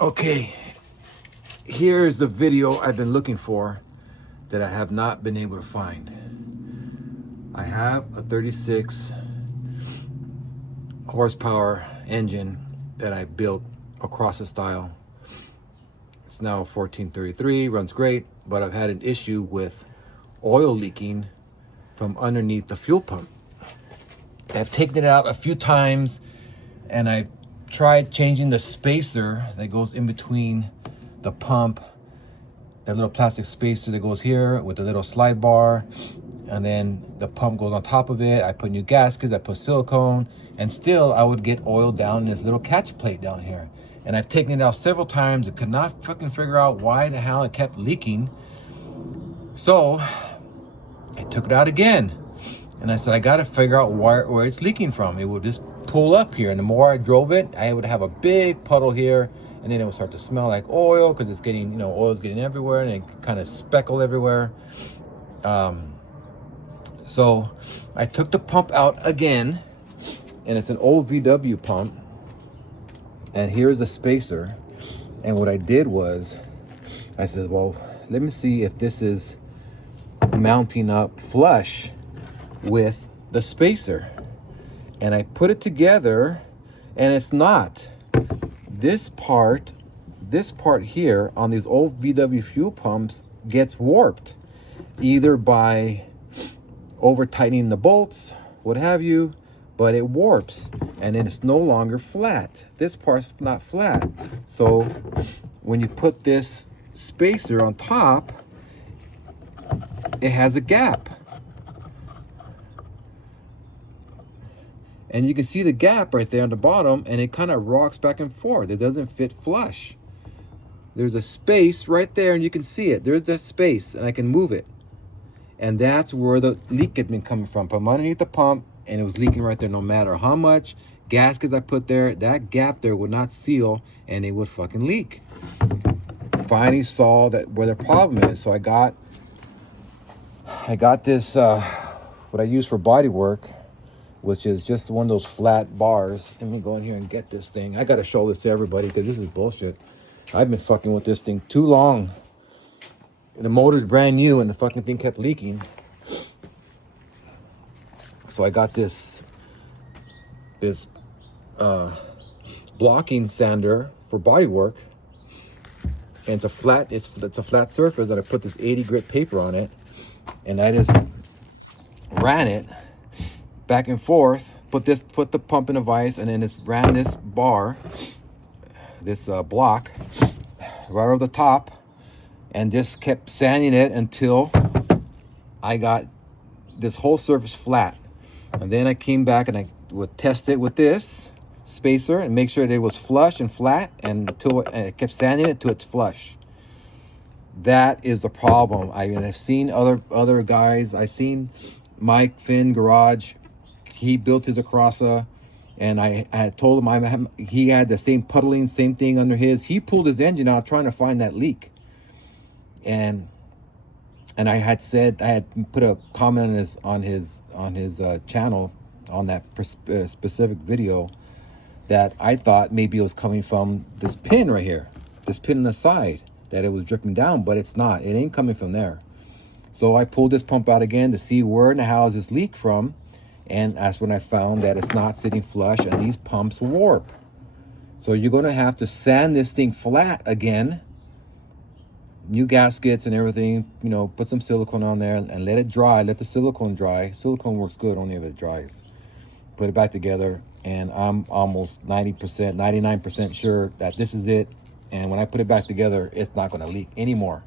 Okay, here's the video I've been looking for that I have not been able to find. I have a 36 horsepower engine that I built okrasa style. It's now 1433, runs great, but I've had an issue with oil leaking from underneath the fuel pump. I've taken it out a few times and I've tried changing the spacer that goes in between the pump, that little plastic spacer that goes here with the little slide bar, and then the pump goes on top of it. I put new gaskets, I put silicone, and still I would get oil down in this little catch plate down here. And I've taken it out several times and could not fucking figure out why the hell it kept leaking. So I took it out again. And I said, I gotta figure out where it's leaking from. It would just pull up here. And the more I drove it, I would have a big puddle here. And then it would start to smell like oil because it's getting, oil's getting everywhere and it kind of speckle everywhere. So I took the pump out again, and it's an old VW pump. And here's the spacer. And what I did was, I said, well, let me see if this is mounting up flush with the spacer. And I put it together and it's not. This part here on these old VW fuel pumps gets warped, either by over tightening the bolts, what have you, but it warps and then it's no longer flat. This part's not flat. So when you put this spacer on top, it has a gap. And you can see the gap right there on the bottom, and it kind of rocks back and forth. It doesn't fit flush. There's a space right there, and you can see it. There's that space, and I can move it. And that's where the leak had been coming from underneath the pump, and it was leaking right there. No matter how much gaskets I put there, that gap there would not seal, and it would fucking leak. Finally saw that where the problem is. So I got this, what I use for body work, which is just one of those flat bars. Let me go in here and get this thing. I gotta show this to everybody because this is bullshit. I've been fucking with this thing too long. The motor's brand new and the fucking thing kept leaking. So I got this blocking sander for body work. And it's a flat surface, and I put this 80 grit paper on it, and I just ran it back and forth, put the pump in a vise, and then just ran this bar, this block right over the top, and just kept sanding it until I got this whole surface flat. And then I came back and I would test it with this spacer and make sure that it was flush and flat, and until I kept sanding it till it's flush. That is the problem. I've seen other guys. I've seen Mike Finn Garage. He built his okrasa, and I had told him he had the same puddling, same thing under his. He pulled his engine out trying to find that leak, and I had said, I had put a comment on his channel on that specific video that I thought maybe it was coming from this pin right here, this pin on the side, that it was dripping down, but it's not. It ain't coming from there. So I pulled this pump out again to see where in the hell is this leak from. And that's when I found that it's not sitting flush and these pumps warp. So you're going to have to sand this thing flat again. New gaskets and everything, put some silicone on there and let it dry. Let the silicone dry. Silicone works good only if it dries. Put it back together, and I'm almost 90%, 99% sure that this is it. And when I put it back together, it's not going to leak anymore.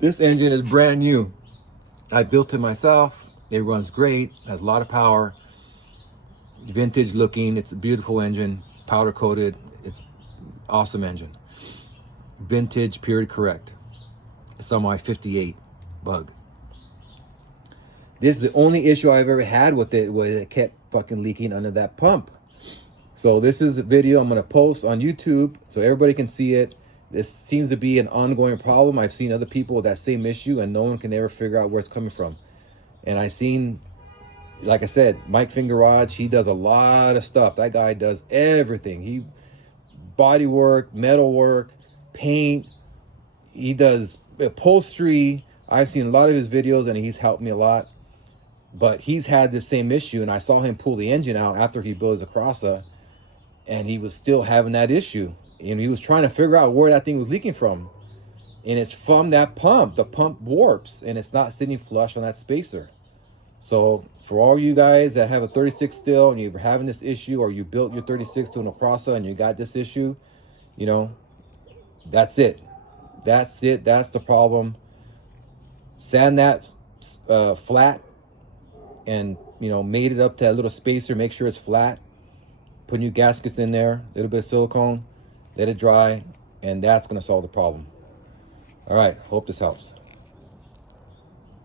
This engine is brand new. I built it myself. It runs great, has a lot of power, vintage looking. It's a beautiful engine, powder coated. It's awesome engine. Vintage, period correct. It's on my 58 bug. This is the only issue I've ever had with it, where it kept fucking leaking under that pump. So this is a video I'm going to post on YouTube so everybody can see it. This seems to be an ongoing problem. I've seen other people with that same issue, and no one can ever figure out where it's coming from. And I seen, like I said, Mike Fingerage, he does a lot of stuff. That guy does everything. He body work, metal work, paint. He does upholstery. I've seen a lot of his videos and he's helped me a lot. But he's had the same issue, and I saw him pull the engine out after he built his okrasa, and he was still having that issue. And he was trying to figure out where that thing was leaking from. And it's from that pump. The pump warps, and it's not sitting flush on that spacer. So for all you guys that have a 36 still and you're having this issue, or you built your 36 to an okrasa and you got this issue, you know, that's it. That's it. That's the problem. Sand that flat, and you know, made it up to that little spacer. Make sure it's flat. Put new gaskets in there, a little bit of silicone, let it dry, and that's going to solve the problem. All right, hope this helps.